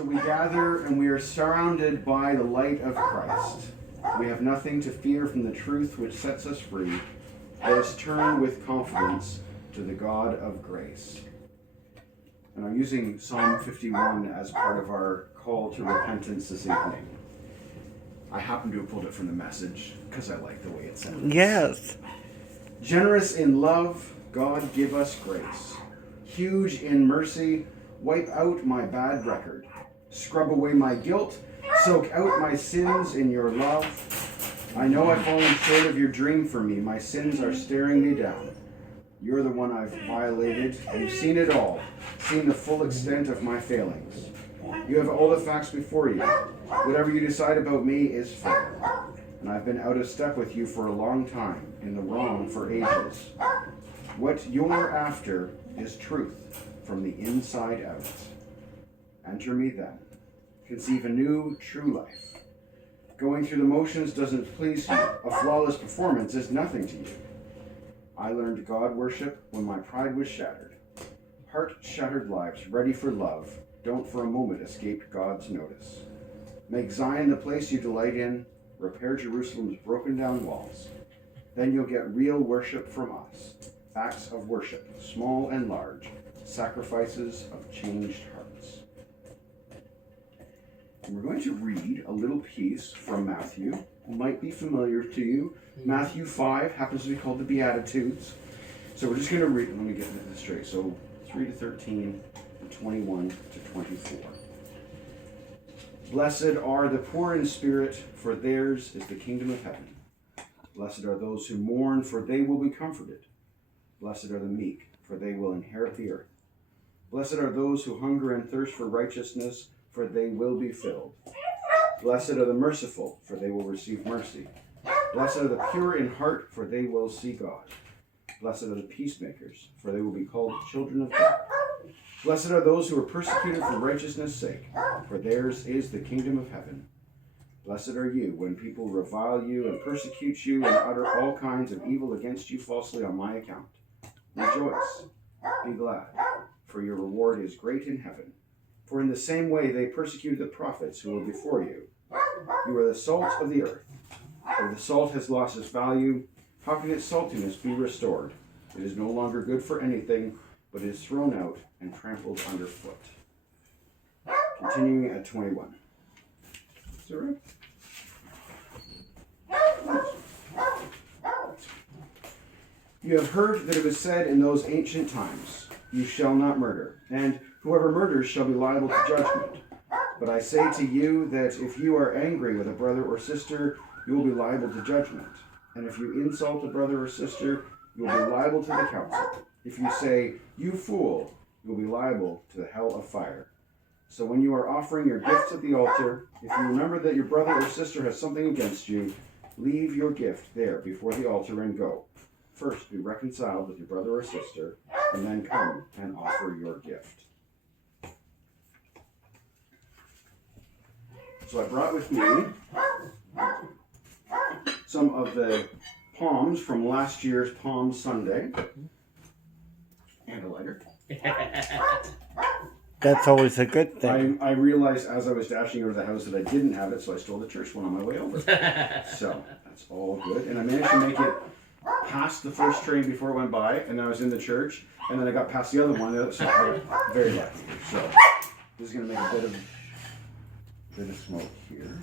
So we gather and we are surrounded by the light of Christ. We have nothing to fear from the truth which sets us free. Let us turn with confidence to the God of grace. And I'm using Psalm 51 as part of our call to repentance this evening. I happen to have pulled it from the Message because I like the way it sounds. Yes. Generous in love, God give us grace. Huge in mercy, wipe out my bad record. Scrub away my guilt, soak out my sins in your love. I know I've fallen short of your dream for me. My sins are staring me down. You're the one I've violated. You've seen it all, seen the full extent of my failings. You have all the facts before you. Whatever you decide about me is fair. And I've been out of step with you for a long time, in the wrong for ages. What you're after is truth from the inside out. Enter me then. Conceive a new, true life. Going through the motions doesn't please you. A flawless performance is nothing to you. I learned God worship when my pride was shattered. Heart-shattered lives ready for love don't for a moment escape God's notice. Make Zion the place you delight in. Repair Jerusalem's broken down walls. Then you'll get real worship from us. Acts of worship, small and large. Sacrifices of changed hearts. And we're going to read a little piece from Matthew. It might be familiar to you. Matthew 5 happens to be called the Beatitudes. So we're just going to read, let me get this straight. So 3 to 13, and 21 to 24. Blessed are the poor in spirit, for theirs is the kingdom of heaven. Blessed are those who mourn, for they will be comforted. Blessed are the meek, for they will inherit the earth. Blessed are those who hunger and thirst for righteousness, for they will be filled. Blessed are the merciful, for they will receive mercy. Blessed are the pure in heart, for they will see God. Blessed are the peacemakers, for they will be called children of God. Blessed are those who are persecuted for righteousness' sake, for theirs is the kingdom of heaven. Blessed are you when people revile you and persecute you and utter all kinds of evil against you falsely on my account. Rejoice, be glad, for your reward is great in heaven. For in the same way they persecuted the prophets who were before you. You are the salt of the earth. If the salt has lost its value, how can its saltiness be restored? It is no longer good for anything, but is thrown out and trampled underfoot. Continuing at 21. Is that right? You have heard that it was said in those ancient times, you shall not murder, and whoever murders shall be liable to judgment. But I say to you that if you are angry with a brother or sister, you will be liable to judgment. And if you insult a brother or sister, you will be liable to the council. If you say, you fool, you will be liable to the hell of fire. So when you are offering your gifts at the altar, if you remember that your brother or sister has something against you, leave your gift there before the altar and go. First be reconciled with your brother or sister, and then come and offer your gift. So I brought with me some of the palms from last year's Palm Sunday. And a lighter. That's always a good thing. I realized as I was dashing over the house that I didn't have it, so I stole the church one on my way over. So that's all good. And I managed to make it past the first train before it went by, and then I was in the church, and then I got past the other one, so I was very lucky. So this is going to make a bit of smoke here.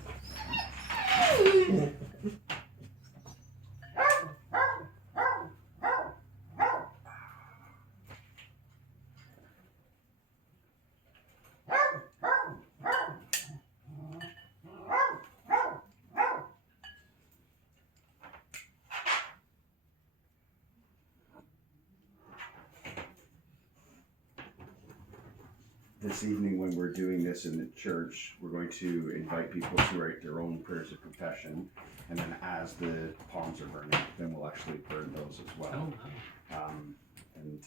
This evening, when we're doing this in the church, we're going to invite people to write their own prayers of confession, and then as the palms are burning, then we'll actually burn those as well. And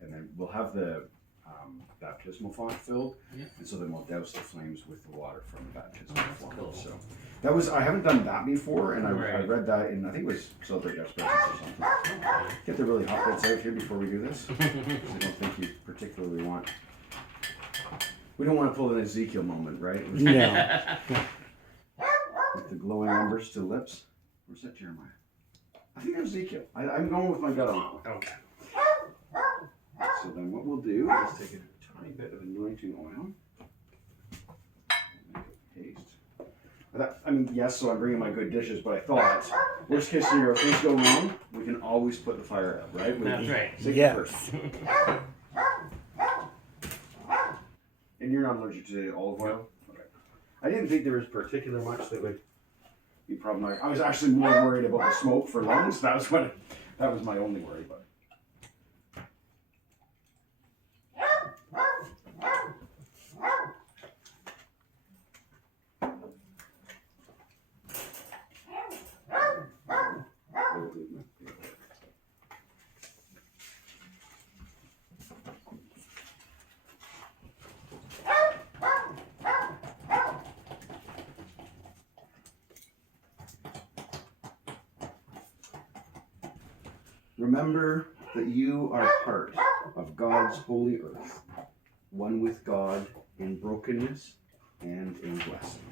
then we'll have the baptismal font filled, and so then we'll douse the flames with the water from the baptismal font. Cool. So that was, I haven't done that before, and I read that in, I think it was Celebrate God's Presence or something. Get the really hot bits out here before we do this, because I don't think you particularly want We don't want to pull an Ezekiel moment, right? No. With the glowing embers to lips. Or is that Jeremiah? I think that was Ezekiel. I'm going with my gut on that one. Okay. So then what we'll do is take a tiny bit of anointing oil. Make a paste. Yes, so I'm bringing my good dishes, but I thought, worst case scenario, if things go wrong, we can always put the fire out, right? That's right. Safety Yes. first. And you're not allergic to olive oil? Okay. I didn't think there was particular much that would be problematic. I was actually more worried about the smoke for lungs. That was my only worry, but. Remember that you are part of God's holy earth, one with God in brokenness and in blessing.